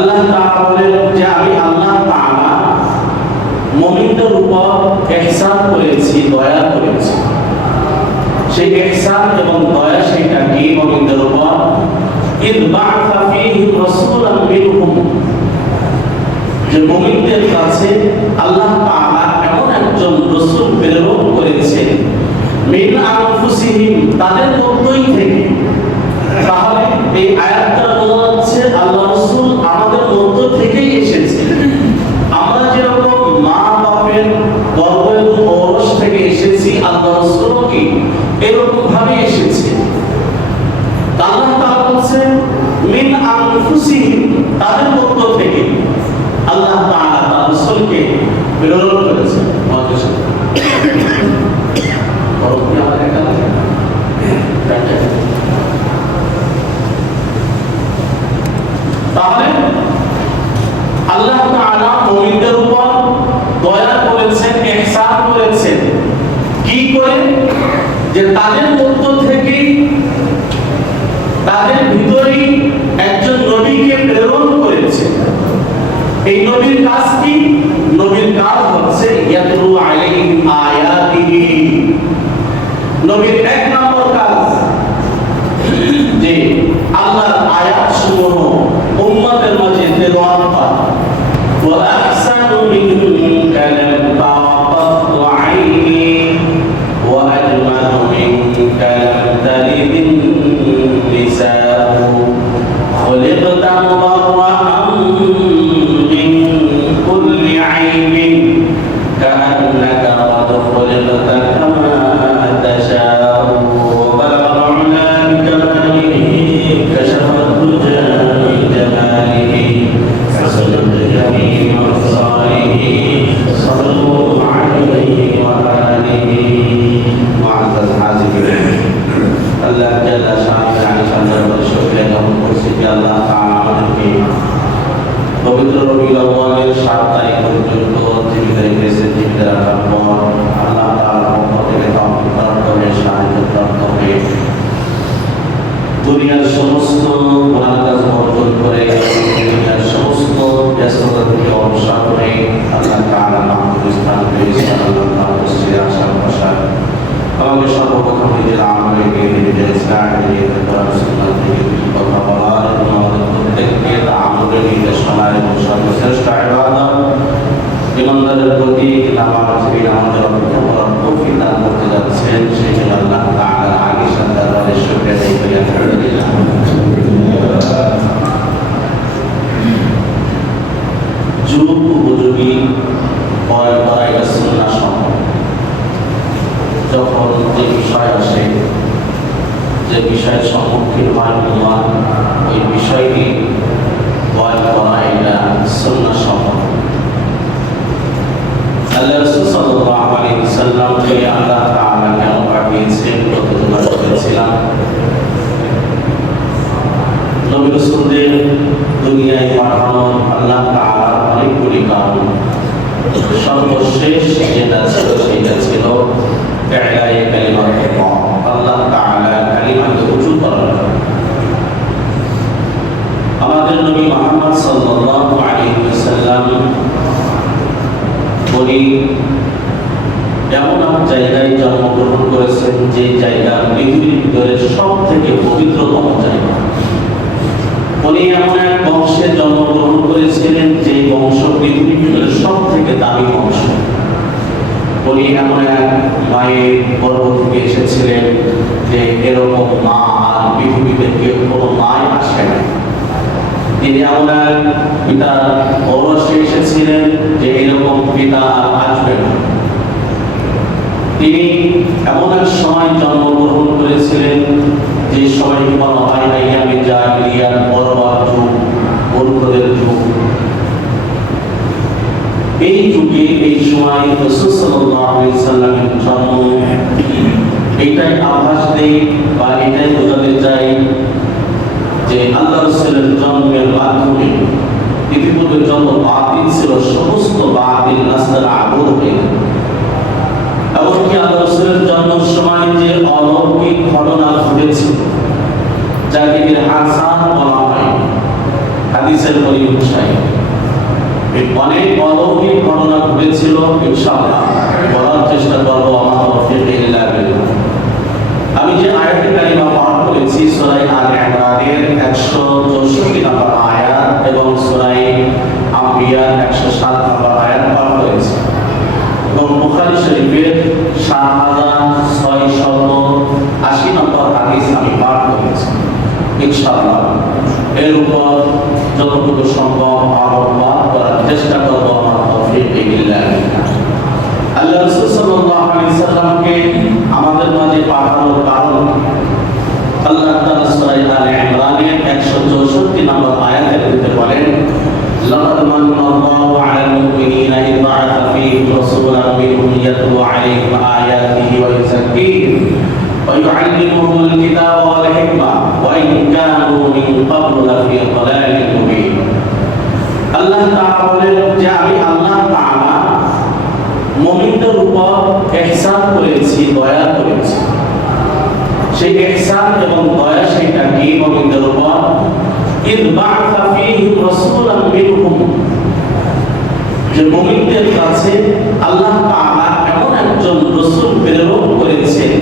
আল্লাহ তাআলা বলেন যে আমি আল্লাহ তাআলা মুমিনদের উপর ইহসান করেছি, দয়া করেছি। সেই ইহসান এবং দয়া সেটা কি মুমিনদের উপর? ইদ বা'আথা ফীহিম রাসূলান মিনহুম, যে মুমিনদের কাছে আল্লাহ তাআলা এমন একজন রাসূল প্রেরণ করেছেন মিন আনফুসিহিম, তাদের মধ্যই থেকে। তাহলে এই আয়াতটা বলা হচ্ছে আল্লাহ রাসূল আমাদের মধ্য থেকেই এসেছে। আমরা যেরকম মা বাপের গর্ভ এবং ঔরস থেকে এসেছি, আল্লাহ রাসূল কি এরকম ভাবে এসেছে। আল্লাহ তাআলা বলেন মিন আনফুসিহিম, তাদের মধ্য থেকে আল্লাহ তাআলা তার রাসূলকে প্রেরণ করেছেন। তাহলে আল্লাহ তাআলা মুমিনদের উপর দয়া করেছেন, ইহসান করেছেন। কি করে? যে তাদের মধ্য থেকে, তাদের ভিতরেই একজন নবীকে প্রেরণ করেছেন। এই নবীর কাজ কি? নবীর কাজ হচ্ছে ইয়াতলু আলাইহিম আয়াতিহি। নবীর এক নম্বর কাজ যে আল্লাহর আয়াতসমূহ উম্মতের মাঝে তেলাওয়াত করা। ওয়া আহসানু মিনকা লাম তারাত আইনি ওয়া আজমালু মিনকা লাম তালিদ নিসাউ খুলিকতা মুবাররাআন মিন কুল্লি আইবিন কাআন্নাকা قد خلقت كما تشاء وبلغ العلا بكماله كشف الدجى بجماله حسنت جميع خصاله صلوا عليه وآله معزز حاضرين আল্লাহ জাল্লা শাআনুহু আলাইহি শুকরিয়া জ্ঞাপন করছি যে আল্লাহ তাআলা আমাদেরকে পবিত্র রবিউল আউয়ালের 7 তারিখ পর্যন্ত জীবিত রেখেছেন। জীবিত রাখার পর আল্লাহ তাআলার পক্ষ থেকে তৌফিক প্রাপ্ত হয়ে, সাহায্য প্রাপ্ত হয়ে দুনিয়ার সমস্ত গুনাহ কাজ বর্জন করে, দুনিয়ার সমস্ত ব্যস্ততা থেকে অবসর হয়ে আল্লাহ তাআলা মাহমুদ স্থান পেয়েছে। আল্লাহ তাআলা আসার বসার আমাকে সর্বপ্রথম নিজের আমলকে, নিজের ইসলামকে, কোরআন সুন্নাহ থেকে কথা বলার এবং আমাদের প্রত্যেককে তা আমলের নির্দেশনায় এবং সর্বশ্রেষ্ঠ ইবাদত ইমানদারের প্রতি নামাজ আমাদের অপেক্ষা করার তৌফিক দান করতে যাচ্ছেন। সেই জন্য আল্লাহ তাআলার আগে সাথে দরবারে শুকরিয়া আদায় করি। আলহামদুলিল্লাহ। যুগ উপযোগী ভয় করা এটা সুন্নাহ সম্পর্ক। যখন যে বিষয় আসে, যে বিষয়ের সম্মুখীন হয় মুসলমান, ওই বিষয়টি ভয় করা এটা সুন্নাহ সম্পর্ক। আল্লাহ রাসূল সাল্লাল্লাহু আলাইহি ওয়াসাল্লামকে আল্লাহ তাআলা কেন পাঠিয়েছেন ততদিন বলেছিলাম। নবী রাসূলদের দুনিয়ায় পাঠানোর আল্লাহ তাআলার অনেকগুলি কারণ। সর্বশেষ যেটা ছিল সেটা ছিল ইলাহি কালিমাতুল্লাহ, আল্লাহ তাআলার কালিমাকে উঁচু করা। আমাদের নবী মুহাম্মদ সাল্লাল্লাহু আলাইহি ওয়াসাল্লাম উনি এমন এক জায়গায় জন্মগ্রহণ করেছেন যে জায়গা পৃথিবীর ভিতরে সব থেকে পবিত্রতম জায়গা। উনি এমন এক বংশে জন্মগ্রহণ করেছিলেন যে বংশ পৃথিবীর ভিতরে সব থেকে দামি বংশ। উনি এমন এক মায়ের গর্ভ থেকে এসেছিলেন যে এরকম মা আর পৃথিবীতে কেউ কোনো মাই আসে না। তিনি এমন এক পিতার ঔরসে এসেছিলেন যে এরকম পিতা আসবে না। তিনি এমন এক সময় জন্মগ্রহণ করেছিলেন যে সময়কে বলা হয় আইয়ামে জাহিলিয়াত, বর্বর যুগ, মূর্খদের যুগ। এই যুগে এই সময় রাসূল সাল্লাল্লাহু আলাইহি ওয়াসাল্লামের জন্ম এটাই আভাস দেয় বা এটাই বোঝাতে চাই যে আল্লাহ রাসূলের জন্মের মাধ্যমে পৃথিবীতে যত বাতিল ছিল সমস্ত বাতিল নাস্তার আগুন হয়ে গেল। এমনকি আল্লাহ রাসূলের জন্মের সময় যে অলৌকিক ঘটনা ঘটেছিল যাকে হাসান বলা হয়, হাদিসের পরিভাষায় অনেক অলৌকিক ঘটনা ঘটেছিল। ইনশাআল্লাহ বলার চেষ্টা করবো আমার তৌফিক ইল্লা বিল্লাহ। আমি যে আয়াতে কারিমা পাঠ করেছি সূরা আলে ইমরানের 164 নম্বর আয়াত এবং সূরা আম্বিয়ার 107 নম্বর আয়াত পাঠ করেছি এবং বুখারী শরীফের 7680 নম্বর হাদিস আমি পাঠ করেছি। ইনশাআল্লাহ এর উপর যতটুকু সম্ভব আলোকপাত করার চেষ্টা করব আমার তৌফিক ইল্লা বিল্লাহ। আল্লাহ রাসূল সাল্লাল্লাহু আলাইহি সাল্লামকে আমাদের মাঝে পাঠানোর কারণ আল্লাহ তাআলা সূরা আলে ইমরানের 164 নম্বর আয়াতের ভিতরে বলেন, লাকাদ মান্নাল্লাহু আলাল মুমিনিনা ইয বা'আথা ফীহিম রাসূলান মিনহুম ইয়াতলু আলাইহিম আয়াতিহি ওয়া ইউযাক্কিহিম ওয়া ইউআল্লিমুহুমুল কিতাবা ওয়াল হিকমা ওয়া ইন কানু মিন ক্বাবলু লাফী দালালিন মুবিন। আল্লাহ তাআলা বলেন যে আমি আল্লাহ তাআলা মুমিনদের উপর ইহসান করেছি, দয়া করেছি। সেই ইহসান এবং দয়া সেটা কি মুমিনদের উপর? ইয বা'আথা ফীহিম রাসূলান মিনহুম, যে মুমিনদের কাছে আল্লাহ তাআলা এমন একজন রাসূল প্রেরণ করেছেন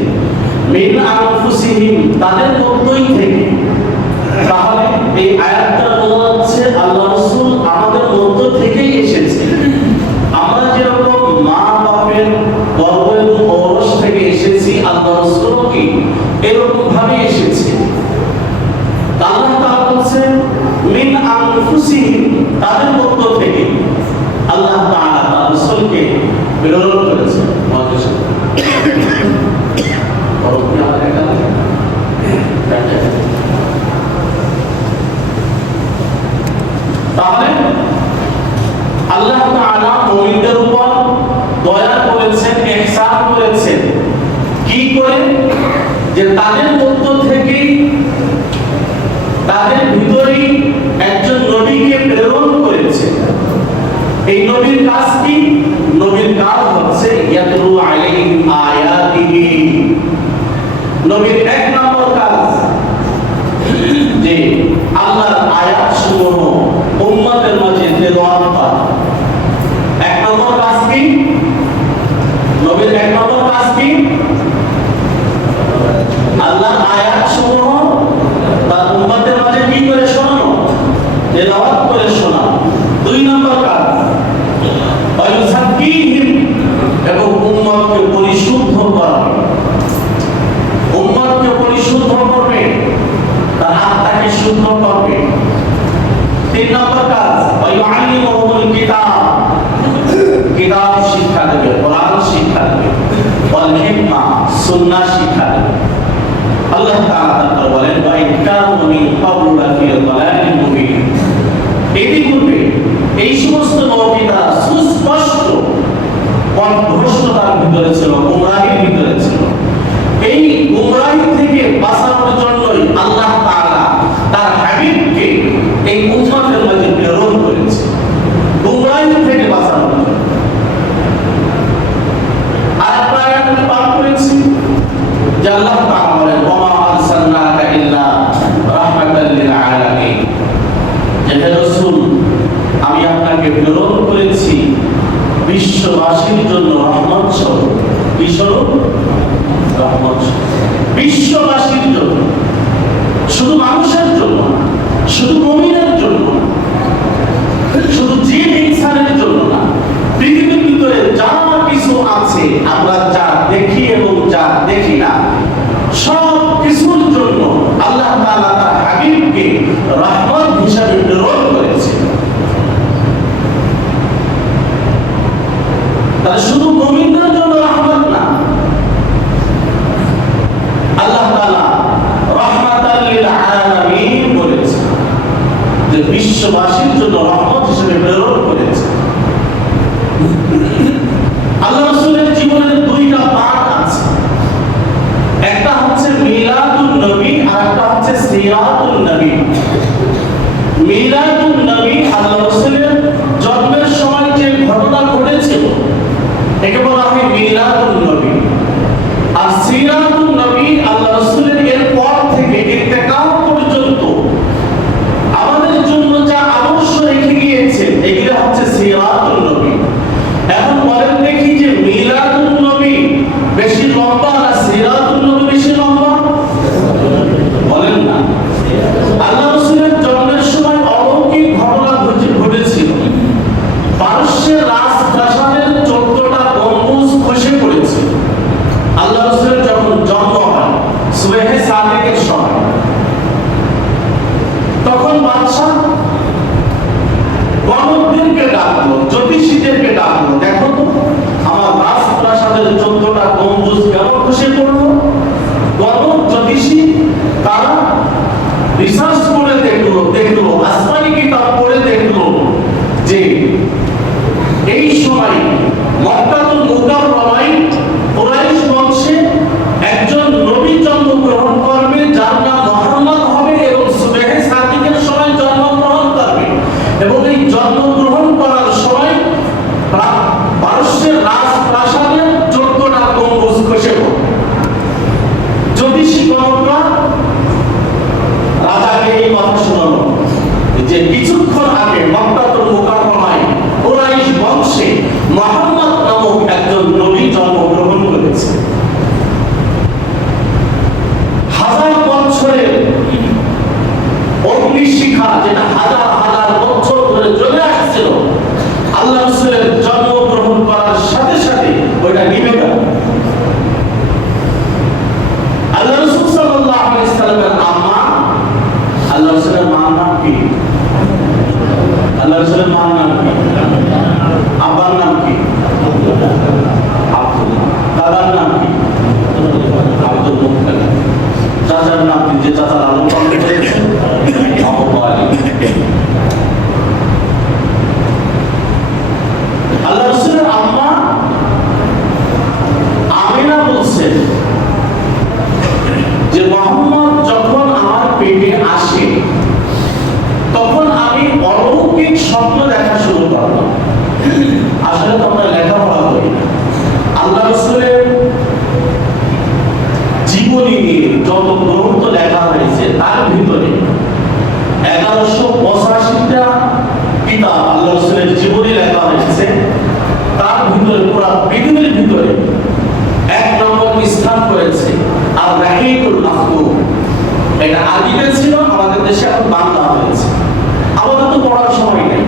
মিন আনফুসিহিম, তাদের মধ্যই থেকে। তাহলে এই আয়াতটা বলা হচ্ছে আল্লাহ রাসূল আমাদের মধ্য থেকেই এসেছে। আমরা যেরকম মা বাপের গর্ভের ঔরস থেকে এসেছি, আল্লাহ রাসূলও কি এরকম ভাবে এসেছে। আল্লাহ তাআলা বলেন মিন আনফুসিহিম, তাদের মধ্য থেকে আল্লাহ তাআলা তার রাসূলকে প্রেরণ করেছেন। তাহলে আল্লাহ তাআলা মুমিনদের উপর দয়া করেছেন, ইহসান করেছেন কি করে? যে তাদের মধ্য থেকে তাদের ভিতরেই একজন নবীকে প্রেরণ করেছেন। এই নবীর কাজ কি? নবীর কাজ হচ্ছে ইয়াতলু আলাইহিম আয়াতিহি। নবীর এক নম্বর কাজ যে আল্লাহর আয়াতসমূহ উম্মতের মাঝে তেলাওয়াত করা। এক নম্বর কাজ কি? নবীর এক নম্বর কাজ কি? আল্লাহর আয়াতসমূহ তার উম্মতের মাঝে কি করে শোনানো? তেলাওয়াত করে শোনানো। দুই নম্বর কাজ ওয়ায়ুযাক্কিহিম, এবং উম্মতকে পরিশুদ্ধ করা। উম্মতকে পরিশুদ্ধ করবে, তার আত্মাকে শুদ্ধ করবে। তিন নম্বর কাজ ওয়ায়ুআল্লিমুহুমুল কিতাব, কিতাব শিক্ষা দেবে, কোরআন শিক্ষা দেবে, ওয়াল হিকমা, সুন্নাহ শিক্ষা দেবে। আল্লাহ তাআলা তারপর বলেন ওয়া ইন কানু মিন ক্বাবলু লাফী দালালিন মুবিন। ইতিপূর্বে এই সমস্ত নবীরা সুস্পষ্ট পথভ্রষ্টতার ভিতরে ছিল, গুমরাহির ভিতরে ছিল। এই গুমরাহি থেকে বাঁচানোর জন্যই আল্লাহ তাআলা তার হাবিবকে এই উম্মতের মাঝে প্রেরণ করেছে, গুমরাহি থেকে বাঁচানোর জন্য। আরেকটা আয়াতে পাঠ করেছি যে আল্লাহ তাআলা বলেন ওয়া মা আরসালনাকা ইল্লা রাহমাতাল লিল আলামিন, যে হে রাসূল আমি আপনাকে প্রেরণ করেছি বিশ্ববাসীর জন্য রহমত স্বরূপ। কি স্বরূপ? রহমত স্বরূপ। বিশ্ববাসীর জন্য, শুধু মানুষের জন্য না, শুধু মুমিনের জন্য না, শুধু জিন ইনসানের জন্য না, পৃথিবীর ভিতরে যা কিছু আছে আমরা যা দেখি এবং যা দেখি না, সব কিছুর জন্য আল্লাহ তাআলা তার হাবিবকে রহমত হিসাবে প্রেরণ করেছে। তাহলে শুধু মুমিনদের জন্য রহমত না, আল্লাহ তাআলা রাহমাতাল লিল আলামিন বলেছে, যে বিশ্ববাসীর জন্য রহমত হিসেবে প্রেরণ করেছে। আল্লাহ রাসূলের জীবনের দুইটা পাঠ আছে, একটা হচ্ছে মিলাদুন নবী আর একটা হচ্ছে সিরাতুন নবী। মিলাদুন নবী আল্লাহ রাসূলের জন্মের সময় যে ঘটনা ঘটেছিল একে বলা হয় মিলাদুন নবী। আর সিরাতুন নবী আল্লাহ রাসূলের এর পর থেকে ইন্তেকাল পর্যন্ত আমাদের জন্য যা যে কিছুক্ষণ আগে মক্কাতুল মুকাররমায় কুরাইশ বংশে মুহাম্মদ নামক একজন নবী জন্মগ্রহণ করেছে। হাজার বছরের অগ্নিশিখা যেটা হাজার হাজার বছর ধরে জ্বলে আসছিল, আল্লাহ রাসূলের জন্মগ্রহণ করার সাথে সাথে ওইটা নিভে গেল। আল্লাহ রাসূল সাল্লাল্লাহু আলাইহি সাল্লামের আম্মা, আল্লাহ রাসূলের মার নাম কি? আল্লাহ রাসূলের মার নাম কি? আব্বার নাম কি? আব্দুল্লাহ। দাদার নাম কি? Abdul Muttalib. চাচার নাম কি? যে চাচা লালন পালন করেছেন আবু তালিব। আল্লাহ রাসূলের আম্মা আমিনা বলছেন যে মুহাম্মদ যখন আমার পেটে আসে তখন আমি অলৌকিক স্বপ্ন দেখা শুরু করলাম। আসলে তো আমরা লেখাপড়া করি না। আল্লাহ রাসূলের জীবনী নিয়ে যত গ্রন্থ লেখা হয়েছে তার ভিতরে 1185টা কিতাব আল্লাহ রাসূলের জীবনী লেখা হয়েছে। তার ভিতরে পুরো পৃথিবীর ভিতরে এক নম্বর স্থান করেছে আর রাহিকুল মাহতুম। এটা আরবিতে ছিল, আমাদের দেশে এখন বাংলা হয়েছে। আমাদের তো পড়ার সময় নেই,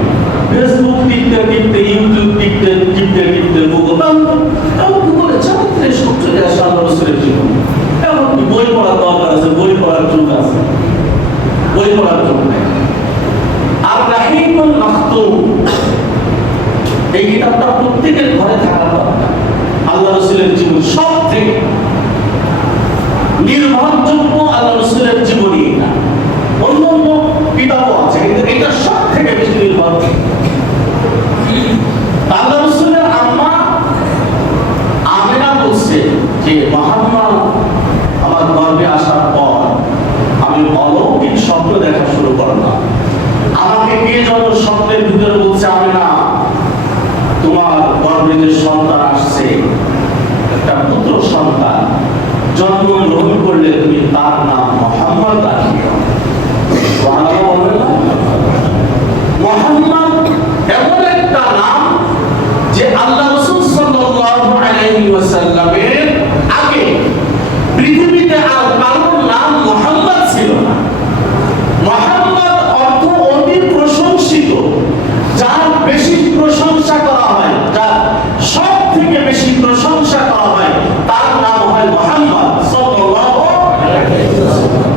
ফেসবুক টিপতে টিপতে, ইউটিউব টিপতে টিপতে টিপতে গুগলে চাপতে সব চলে আসে আল্লাহ রাসূলের জীবন। এখন বই পড়ার দরকার আছে, বই পড়ার যুগ আছে, বই পড়ার যুগ নেই। আর রাহিকুল মাহতুম এই কিতাবটা প্রত্যেকের ঘরে থাকার দরকার। আল্লাহ রাসূলের জীবন সব থেকে নির্ভরযোগ্য আল্লাহ রাসূলের জীবনী এটা। অন্য অন্য কিতাবও আছে কিন্তু এটা সব থেকে বেশি নির্ভরযোগ্য। আল্লাহ রাসূলের আম্মা আমিনা বলছে যে মুহাম্মদ আমার গর্ভে আসার পর আমি অলৌকিক স্বপ্ন দেখা শুরু করলাম। আমাকে কে যেন স্বপ্নের ভিতরে বলছে, আমিনা তোমার গর্ভে যে সন্তান আসছে একটা পুত্র সন্তান, জন্মগ্রহণ করলে তুমি তার নাম মুহাম্মদ রাখিও। সুবহানাল্লাহ বলবেন না? মুহাম্মদ এমন একটা নাম যে আল্লাহ রাসূল সাল্লাল্লাহু আলাইহি ওয়াসাল্লামের আগে পৃথিবীতে আর কারোর নাম মুহাম্মদ ছিল না। মুহাম্মদ অর্থ অতি প্রশংসিত, যার বেশি প্রশংসা করা হয়, যার সব থেকে বেশি প্রশংসা করা হয়, তার নাম হয় মুহাম্মদ সাল্লাল্লাহু আলাইহি ওয়াসাল্লাম।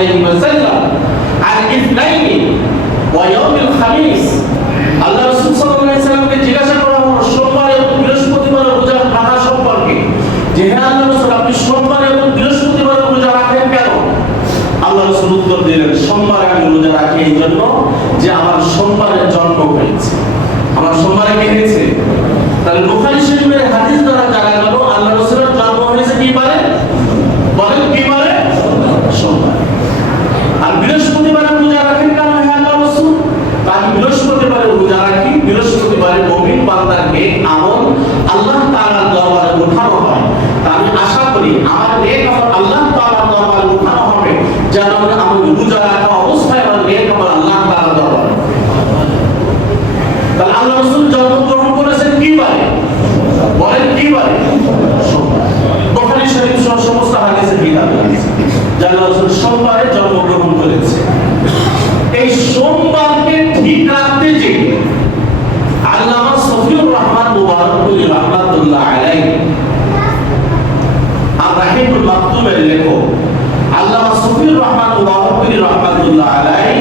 আলাইহি ওয়াসাল্লাম আল ইসনাইনি ওয়া ইয়াউমিল খামিস। আল্লাহ রাসূল সাল্লাল্লাহু আলাইহি ওয়াসাল্লামকে জিজ্ঞাসা করা হলো সোমবার এবং বৃহস্পতিবার রোজা রাখা সম্পর্কে, যে হে আল্লাহ রাসূল, আপনি সোমবার এবং বৃহস্পতিবার রোজা রাখেন কেন? আল্লাহ রাসূল উত্তর দিলেন, সোমবারে আমি রোজা রাখি এই জন্য যে আমার সোমবারে জন্ম হয়েছে। আমার সোমবারে কি হয়েছে? তাহলে বুখারী শরীফের হাদিস দ্বারা জানা গেল আল্লাহ রাসূলের জন্ম হয়েছে কি বারে? বলেন কি বারে? সোমবার। আর বৃহস্পতিবারে রোজা রাখেন কেন হে আল্লাহ রাসূল? আমি বৃহস্পতিবারে রোজা রাখি, বৃহস্পতিবারে মুমিন বান্দাকে আমল আল্লাহ তাআলার দরবারে উঠানো হয়। তা আমি আশা করি আমার নেক আমল আল্লাহ তাআলার দরবারে উঠানো হবে, যেন আমি রোজা রাখা অবস্থায় আমার নেক আমল আল্লাহ তাআলার দরবারে। তাহলে আল্লাহ রাসূল জন্মগ্রহণ করেছেন কি বারে? বলেন কি বারে? সোমবার। বুখারী শরীফ সহ সমস্ত হাদিসে কিতাবে আছে যে আল্লাহ রাসূল সোমবারে জন্মগ্রহণ করেছে। এই সোমবারকে ঠিক রাখতে যে আল্লামা সফিউর রহমান মুবারকপুরী রাহমাতুল্লাহ আলাইহি আর রাহিবুল মাকতুমের লেখক আল্লামা সফিউর রহমান মুবারকপুরী রাহমাতুল্লাহ আলাইহি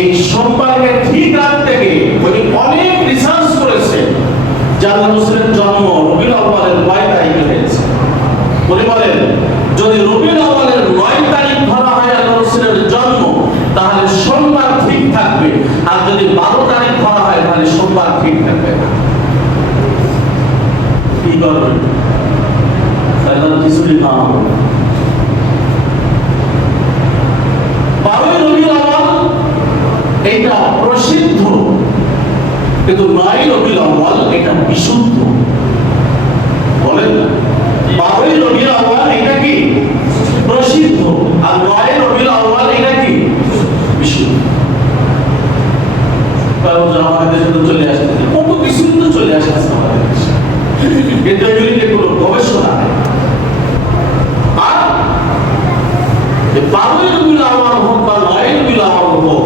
এই সোমবারকে ঠিক রাখতে গিয়ে উনি অনেক রিসার্চ করেছেন যে আল্লাহ রাসূলের জন্ম রবিউল আউয়ালের 9 তারিখে হয়েছে। উনি বলেন যদি রবিউল আউয়ালের 9 তারিখ ধরা হয় আল্লাহ রাসূলের জন্ম, তাহলে সোমবার ঠিক থাকবে, আর যদি 12 তারিখ ধরা হয় তাহলে সোমবার ঠিক থাকবে না। কি করবেন? তাহলে কিছুই না। 12 রবিউল আউয়াল এটা প্রসিদ্ধ, কিন্তু 9 রবিউল আউয়াল এটা বিশুদ্ধ। বলেন 12 রবিউল আউয়াল এটা কি প্রসিদ্ধ, আর 9 রবিউল আউয়াল এটা কি বিশুদ্ধ। কারণ আমাদের দেশে তো চলে আসছে কত বিশুদ্ধ চলে আসছে আমাদের দেশে, কিন্তু এগুলিতে কোনো গবেষণা নেই। আর 12 রবিউল আউয়াল হোক বা 9 রবিউল আউয়াল হোক,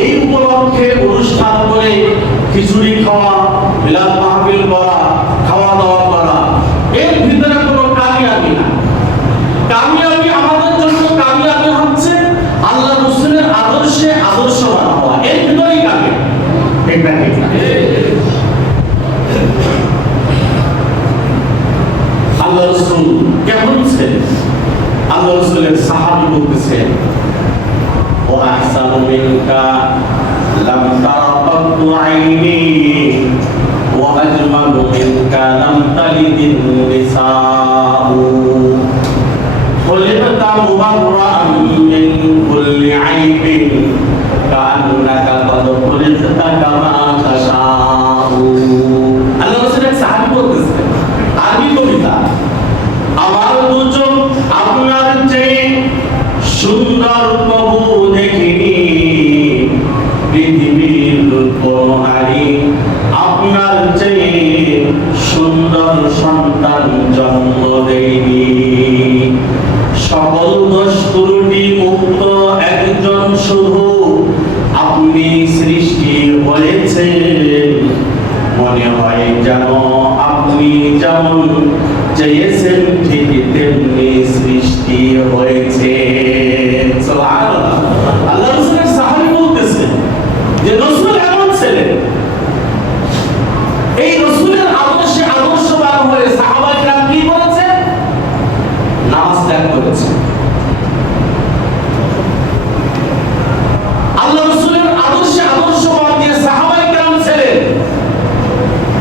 এই উপলক্ষে অনুষ্ঠান করে খিচুড়ি খাওয়া, মিলাদ মাহফিল করা, খাওয়া দাওয়া করা, এর ভিতরে কোনো কামিয়াবি না। কামিয়াবি আমাদের জন্য কামিয়াবি হচ্ছে আল্লাহ রাসূলের আদর্শে আদর্শবান হওয়া, এর ভিতরেই কামিয়াবি। ঠিক না? ঠিক না? আল্লাহ রাসূল কেমন ছিলেন? আল্লাহ রাসূলের সাহাবী বলতেছেন, ওয়া আহসানু মিনকা লাম তারা কাত্তু আইনি ওয়া আজমালু মিনকা লাম তালিদিন নিসাউ খুলিকতা মুবাররাআন মিন কুল্লি আইবিন কাআন্নাকা কাদ খুলিকতা কামা তাশাউ। আল্লাহ রাসূলের সাহাবী বলতেছেন, আরবি কবিতা, আমার দুচোখ আপনার চেয়ে সুন্দর কবু দেখিনি, পৃথিবীর কোন নারী আপনার চেয়ে সুন্দর সন্তান জন্ম দেয়নি। সকল দোষ ত্রুটি মুক্ত একজন শুধু আপনি সৃষ্টি হয়েছেন, মনে হয় যেন আপনি যেমন চেয়েছেন ঠিক তেমনি সৃষ্টি হয়েছে। সুবহানাল্লাহ। আল্লাহ রাসূলের সাহাবী বলতেছেন যে রাসূল এমন ছিলেন, এই রাসূলের আদর্শে আদর্শবান হয়ে সাহাবারা কি করেছে? নামাজ ত্যাগ করেছে। আল্লাহ রাসূলের আদর্শে আদর্শবান যে সাহাবায়ে কেরাম ছিলেন,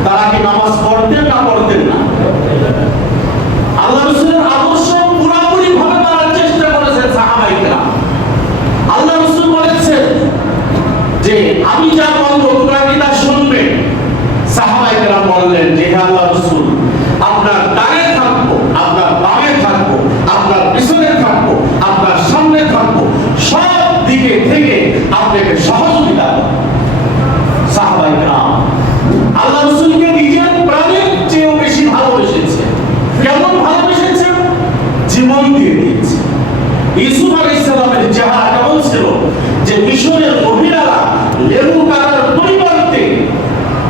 তারা কি নামাজ পড়তেন না পড়তেন না? আল্লাহ রাসূলের আদর্শ পুরোপুরি ভাবে মানার চেষ্টা করেছেন সাহাবায়ে কেরাম। আল্লাহ রাসূল বলেছেন যে আমি যা বলবো তোমরা কি তা শুনবে? সাহাবায়ে কেরাম বললেন যে হে আল্লাহ রাসূল, আপনার ডানে থাকবো, আপনার বামে থাকবো, আপনার পিছনে থাকবো, আপনার সামনে থাকবো, সব দিকে থেকে আপনাকে সহযোগিতা করব। সাহাবায়ে কেরাম আল্লাহ রাসূলকে নিজের প্রাণের চেয়েও বেশি ভালোবেসেছে। কেমন ভালোবেসেছে? জীবন দিয়ে দিয়েছে। ইউসুফ আলাইহিস সালামের চেহারা কেমন ছিল যে মিশরের মহিলারা লেবু কাটার পরিবর্তে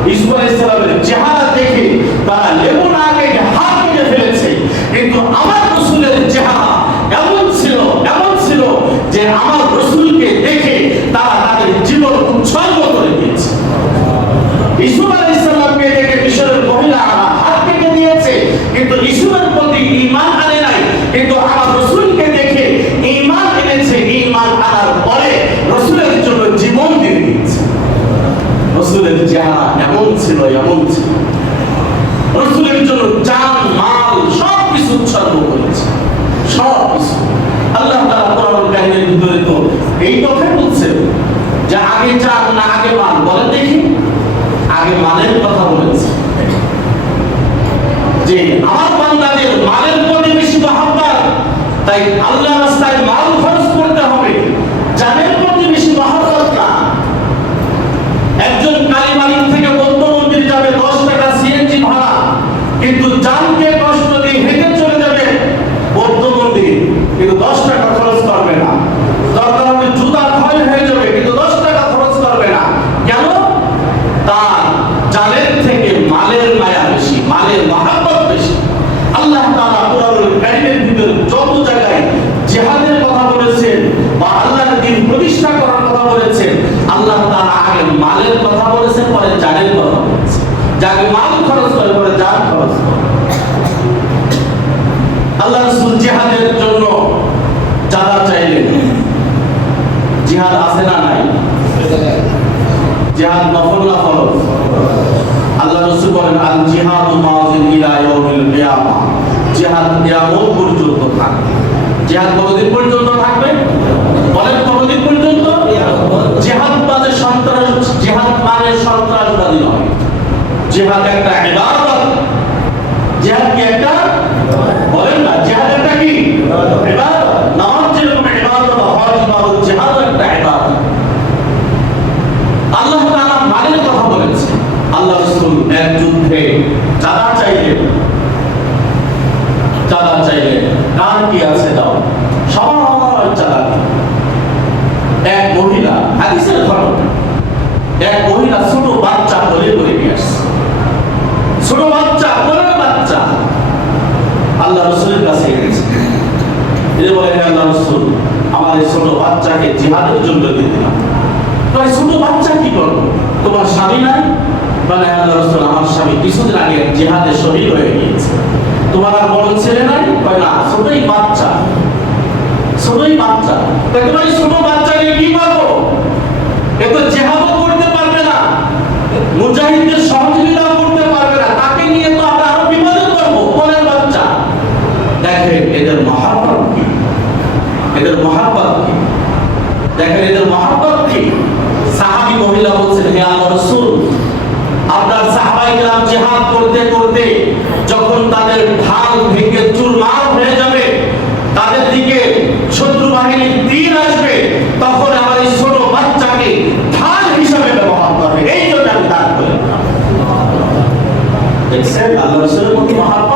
ইউসুফ আলাইহিস সালামের চেহারা দেখে তারা লেবু না কেটে হাত কেটে ফেলেছে। কিন্তু আমার রাসূলের চেহারা এমন ছিল চেহারা এমন ছিল রাসূলের জন্য জান মাল সব কিছু উৎসর্গ করেছে, সব কিছু। আল্লাহ তাআলা কোরআনুল কারীমের ভিতরে তো এই কথাই বলছেন যে আগে জান না আগে মাল, বলেন দেখি। আগে মালের কথা বলেছে যে আমার বান্দাদের মালের প্রতি বেশি মহব্বত, তাই আল্লাহর রাস্তায় মাল খরচ করতে হবে, জানের প্রতি বেশি মহব্বত না। একজন কালীবাড়ি থেকে বৌদ্ধ মন্দির যাবে 10 টাকা সিএনজি ভাড়া, কিন্তু জানকে কষ্ট দিয়ে হেঁটে চলে যাবে বৌদ্ধ মন্দির, কিন্তু 10 টাকা খরচ করবে না। দরকার হলে জুতা ক্ষয় হয়ে যাবে, কিন্তু 10 টাকা খরচ করবে না। কেন? তার জানের থেকে মালের মায়া বেশি, মালের মহব্বত বেশি। আল্লাহ তাআলা কোরআনুল কারীমের ভিতরে যত জায়গায় জিহাদের কথা বলেছেন বা আল্লাহর দ্বীন প্রতিষ্ঠা করার কথা বলেছেন, আল্লাহ তাআলা আগে মালের কথা বলেছেন, পরে জানের কথা বলেছেন। যাকে মাল খরচ করে পরে জান খরচ করে। আল্লাহ রাসূল জিহাদের জন্য চাঁদা চাইলেন। জিহাদ আছে না নাই? জিহাদ নফল না ফরজ? আল্লাহ রাসূল বলেন আল জিহাদু মাযিন ইলা ইয়াউমিল কিয়ামা, জিহাদ কিয়ামত পর্যন্ত থাকবে। জিহাদ কতদিন পর্যন্ত থাকবে? বলেন কতদিন পর্যন্ত? জিহাদ মানে সন্ত্রাসবাদী নয়। জিহাদ একটা ইবাদত। জিহাদ কি একটা? বলেন না, জিহাদ একটা কি? ইবাদত। নামাজ যেরকম ইবাদত, হজ ইবাদত, জিহাদ একটা ইবাদত। আল্লাহ তাআলা মালের কথা বলেছে। আল্লাহ রাসূল এক যুদ্ধে চাঁদা চাইলেন। কার কি আছে দাও, সবাই চাঁদা। এক মহিলা, হাদিসের ঘটনা, এক মহিলা ছোট বাচ্চা কোলে করে নিয়ে আসছে। ছোট বাচ্চা, কোলের বাচ্চা আল্লাহ রাসূলের কাছে এনেছে। এদের বলে, হে আল্লাহ রাসূল, আমার এই ছোট বাচ্চাকে জিহাদের জন্য দিয়ে দিলাম। তাই ছোট বাচ্চা কি করবো? তোমার স্বামী নাই? মানে আল্লাহ রাসূল, আমার স্বামী কিছুদিন আগে জিহাদে শহীদ হয়ে গিয়েছে। তোমার আর বড় ছেলে নাই? কয় না, ছোটই বাচ্চা। তাই তোমার এই ছোট বাচ্চাকে কি করবো? এ তো জিহাদও করতে পারবে না, মুজাহিদদের সহযোগিতাও করতে পারবে না, তাকে নিয়ে তো আমরা আরো বিপদে পড়বো। কোলের বাচ্চা। দেখেন এদের মহব্বত কি, দেখেন এদের মহব্বত কি। সাহাবী মহিলা বলছেন, হে আল্লাহ রাসূল, আপনার সাহাবায়ে কেরাম জিহাদ করতে করতে যখন তাদের ঢাল ভেঙে চুরমার হয়ে যাবে, তাদের দিকে শত্রু বাহিনীর তীর আসবে, তখন আমার এই ছোট বাচ্চাকে ঢাল হিসেবে ব্যবহার করবে। এই জন্য আমি দান করি। দেখছেন আল্লাহ রাসূলের মধ্যে মহব্বত।